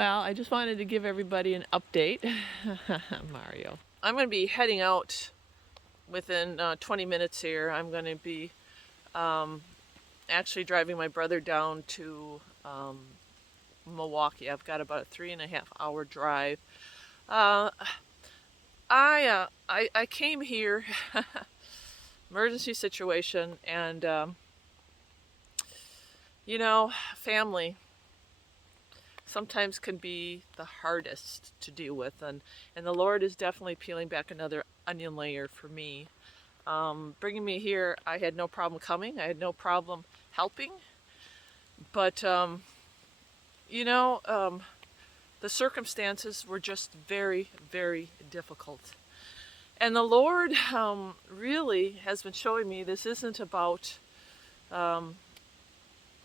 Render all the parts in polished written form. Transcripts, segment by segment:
Well, I just wanted to give everybody an update. Mario. I'm going to be heading out within 20 minutes here. I'm going to be actually driving my brother down to Milwaukee. I've got about a 3.5 hour drive. Uh, I came here, emergency situation, and family sometimes can be the hardest to deal with, and the Lord is definitely peeling back another onion layer for me. Bringing me here, I had no problem coming. I had no problem helping, but the circumstances were just very, very difficult. And the Lord really has been showing me this isn't about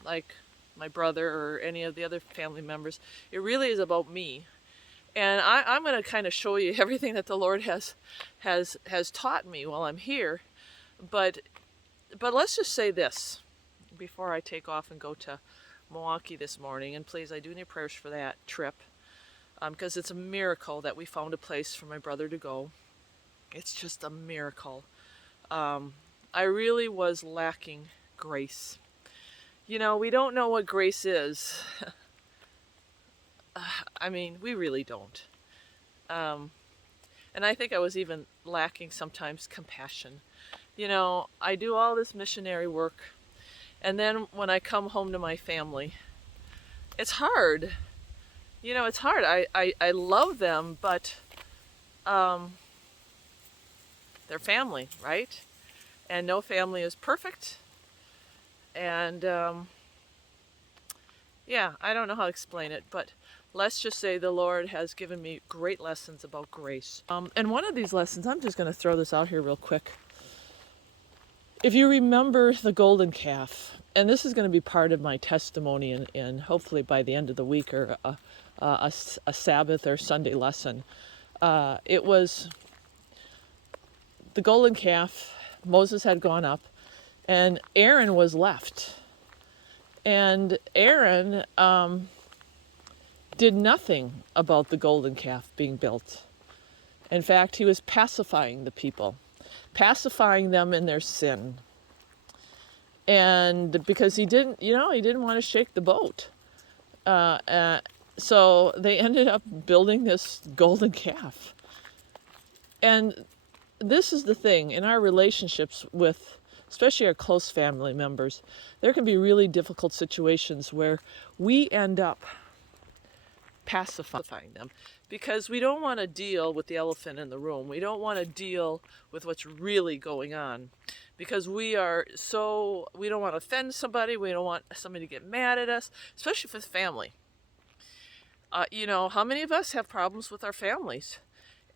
like my brother or any of the other family members. It really is about me. And I'm going to kind of show you everything that the Lord has taught me while I'm here. But let's just say this before I take off and go to Milwaukee this morning. And please, I do need prayers for that trip, because it's a miracle that we found a place for my brother to go. It's just a miracle. I really was lacking grace. We don't know what grace is. I mean, we really don't. And I think I was even lacking sometimes compassion. I do all this missionary work, and then when I come home to my family, it's hard. It's hard. I love them, but they're family, right? And no family is perfect. And I don't know how to explain it, but let's just say the Lord has given me great lessons about grace. And one of these lessons, I'm just going to throw this out here real quick. If you remember the golden calf, and this is going to be part of my testimony, and hopefully by the end of the week, or a Sabbath or Sunday lesson, it was the golden calf. Moses had gone up, and Aaron was left. And Aaron did nothing about the golden calf being built. In fact, he was pacifying the people, pacifying them in their sin. And because he didn't want to shake the boat. So they ended up building this golden calf. And this is the thing, in our relationships with, especially our close family members, there can be really difficult situations where we end up pacifying them because we don't want to deal with the elephant in the room. We don't want to deal with what's really going on because we don't want to offend somebody. We don't want somebody to get mad at us, especially with family. How many of us have problems with our families?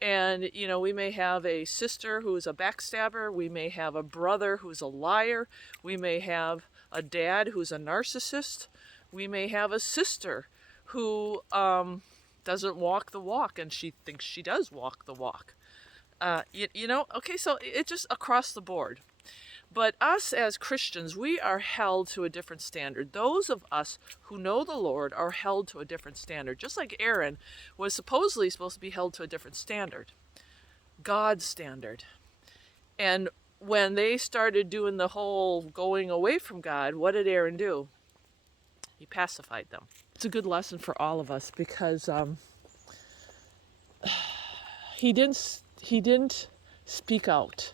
And, we may have a sister who's a backstabber. We may have a brother who's a liar. We may have a dad who's a narcissist. We may have a sister who doesn't walk the walk, and she thinks she does walk the walk. Okay, so it's just across the board. But us as Christians, we are held to a different standard. Those of us who know the Lord are held to a different standard. Just like Aaron was supposedly supposed to be held to a different standard. God's standard. And when they started doing the whole going away from God, what did Aaron do? He pacified them. It's a good lesson for all of us because he didn't speak out.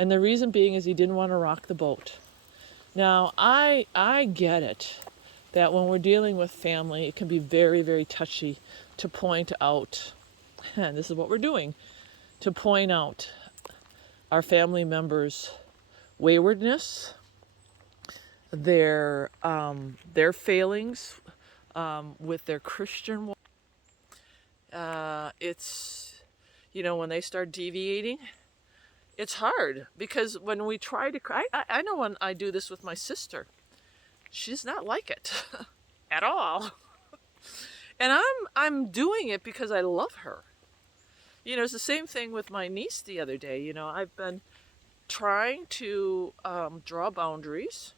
And the reason being is he didn't want to rock the boat. Now, I get it that when we're dealing with family, it can be very, very touchy to point out, and this is what we're doing, to point out our family members' waywardness, their failings with their Christian walk. It's, when they start deviating, it's hard because when we try to, I know when I do this with my sister, she's not like it at all. And I'm doing it because I love her. It's the same thing with my niece the other day. I've been trying to draw boundaries,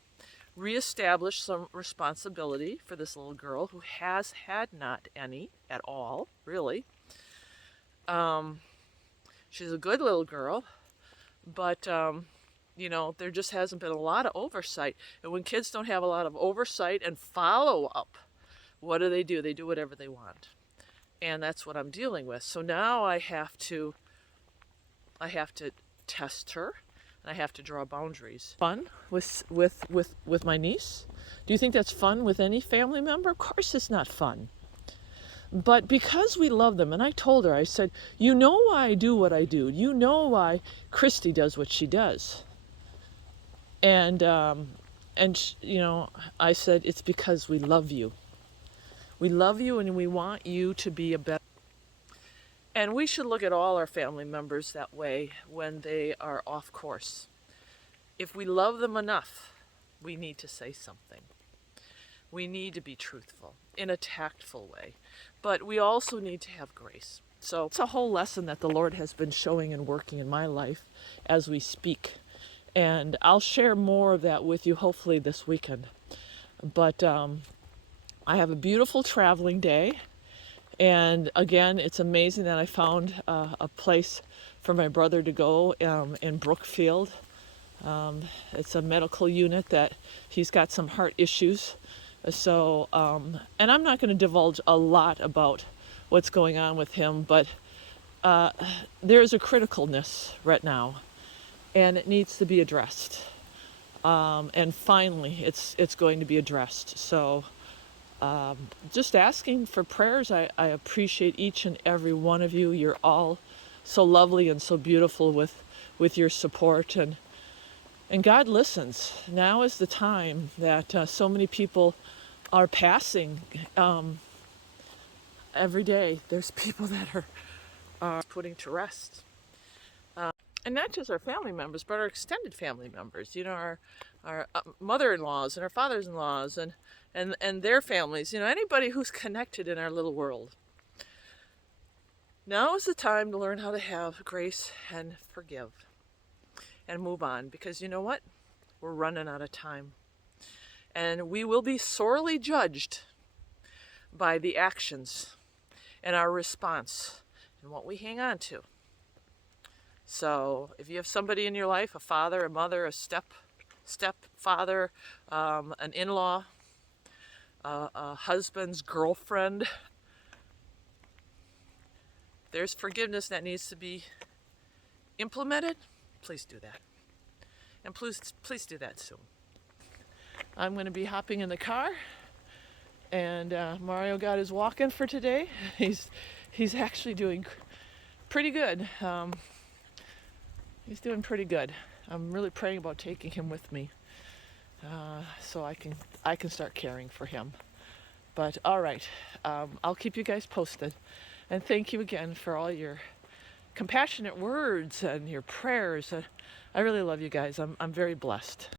reestablish some responsibility for this little girl who has had not any at all, really. She's a good little girl, but there just hasn't been a lot of oversight. And when kids don't have a lot of oversight and follow up, what do? They do whatever they want. And that's what I'm dealing with. So now I have to test her, and I have to draw boundaries. Fun with my niece? Do you think that's fun with any family member? Of course it's not fun. But because we love them, and I told her, I said, you know why I do what I do. You know why Christy does what she does. And I said, it's because we love you. We love you, and we want you to be a better. And we should look at all our family members that way when they are off course. If we love them enough, we need to say something. We need to be truthful in a tactful way. But we also need to have grace. So it's a whole lesson that the Lord has been showing and working in my life as we speak. And I'll share more of that with you hopefully this weekend. But I have a beautiful traveling day. And again, it's amazing that I found a place for my brother to go in Brookfield. It's a medical unit that he's got some heart issues. So, and I'm not going to divulge a lot about what's going on with him, but there's a criticalness right now, and it needs to be addressed. And finally, it's going to be addressed. So, just asking for prayers. I appreciate each and every one of you. You're all so lovely and so beautiful with your support, and God listens. Now is the time that so many people are passing. Every day there's people that are putting to rest. And not just our family members, but our extended family members. Our mother-in-laws and our fathers-in-laws and their families. Anybody who's connected in our little world. Now is the time to learn how to have grace and forgive and move on, because you know what? We're running out of time. And we will be sorely judged by the actions and our response and what we hang on to. So if you have somebody in your life, a father, a mother, a stepfather, an in-law, a husband's girlfriend, there's forgiveness that needs to be implemented, please do that. And please do that soon. I'm going to be hopping in the car, and Mario got his walk-in for today. He's actually doing pretty good. He's doing pretty good. I'm really praying about taking him with me, so I can start caring for him. But all right, I'll keep you guys posted, and thank you again for all your compassionate words and your prayers. I really love you guys. I'm very blessed.